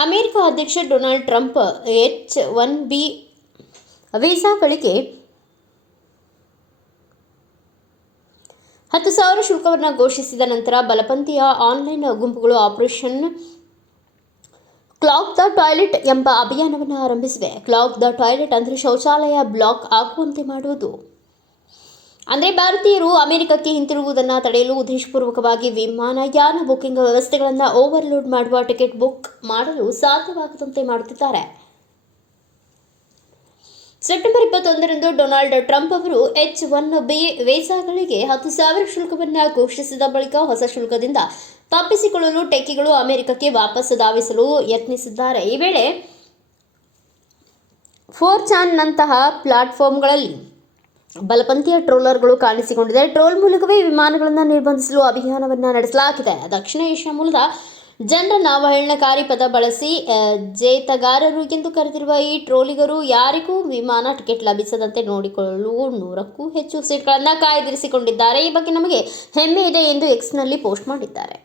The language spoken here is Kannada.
ಅಧ್ಯಕ್ಷ Donald Trump H one B ವೀಸಾಗಳಿಗೆ ಹತ್ತು ಸಾವಿರ ಶುಲ್ಕವನ್ನು ಘೋಷಿಸಿದ ನಂತರ ಬಲಪಂಥೀಯ ಆನ್ಲೈನ್ ಗುಂಪುಗಳು ಆಪರೇಷನ್ ಕ್ಲಾಕ್ ದ ಟಾಯ್ಲೆಟ್ ಎಂಬ ಅಭಿಯಾನವನ್ನು ಆರಂಭಿಸಿವೆ. ಕ್ಲಾಕ್ ದ ಟಾಯ್ಲೆಟ್ ಅಂದರೆ ಶೌಚಾಲಯ ಬ್ಲಾಕ್ ಆಗುವಂತೆ ಮಾಡುವುದು. ಅಂದರೆ ಭಾರತೀಯರು ಅಮೆರಿಕಕ್ಕೆ ಹಿಂತಿರುಗುವುದನ್ನು ತಡೆಯಲು ಉದ್ದೇಶಪೂರ್ವಕವಾಗಿ ವಿಮಾನಯಾನ ಬುಕಿಂಗ್ ವ್ಯವಸ್ಥೆಗಳನ್ನು ಓವರ್ಲೋಡ್ ಮಾಡುವ ಟಿಕೆಟ್ ಬುಕ್ ಮಾಡಲು ಸಾಧ್ಯವಾಗದಂತೆ ಮಾಡುತ್ತಿದ್ದಾರೆ. ಸೆಪ್ಟೆಂಬರ್ ಇಪ್ಪತ್ತೊಂದರಂದು ಡೊನಾಲ್ಡ್ ಟ್ರಂಪ್ ಅವರು ಎಚ್ ಒನ್ ಬಿ ವೀಸಾಗಳಿಗೆ ಹತ್ತು ಸಾವಿರ ಶುಲ್ಕವನ್ನು ಘೋಷಿಸಿದ ಬಳಿಕ ಹೊಸ ಶುಲ್ಕದಿಂದ ತಪ್ಪಿಸಿಕೊಳ್ಳಲು ಟೆಕ್ಕಿಗಳು ಅಮೆರಿಕಕ್ಕೆ ವಾಪಸ್ ಧಾವಿಸಲು ಯತ್ನಿಸಿದ್ದಾರೆ. ಈ ವೇಳೆ ಫೋರ್ ಚಾನ್ನಂತಹ ಪ್ಲಾಟ್ಫಾರ್ಮ್ಗಳಲ್ಲಿ ಬಲಪಂಥೀಯ ಟ್ರೋಲರ್ಗಳು ಕಾಣಿಸಿಕೊಂಡಿದೆ. ಟ್ರೋಲ್ ಮೂಲಕವೇ ವಿಮಾನಗಳನ್ನು ನಿರ್ಬಂಧಿಸಲು ಅಭಿಯಾನವನ್ನು ನಡೆಸಲಾಗಿದೆ. ದಕ್ಷಿಣ ಏಷ್ಯಾ ಮೂಲದ ಜನರನ್ನು ಅವಹೇಳನಕಾರಿ ಪದ ಬಳಸಿ ಜೇತಗಾರರು ಎಂದು ಕರೆದಿರುವ ಈ ಟ್ರೋಲಿಗರು ಯಾರಿಗೂ ವಿಮಾನ ಟಿಕೆಟ್ ಲಭಿಸದಂತೆ ನೋಡಿಕೊಳ್ಳಲು ನೂರಕ್ಕೂ ಹೆಚ್ಚು ಸೀಟ್ಗಳನ್ನು ಕಾಯ್ದಿರಿಸಿಕೊಂಡಿದ್ದಾರೆ. ಈ ಬಗ್ಗೆ ನಮಗೆ ಹೆಮ್ಮೆ ಇದೆ ಎಂದು ಎಕ್ಸ್ನಲ್ಲಿ ಪೋಸ್ಟ್ ಮಾಡಿದ್ದಾರೆ.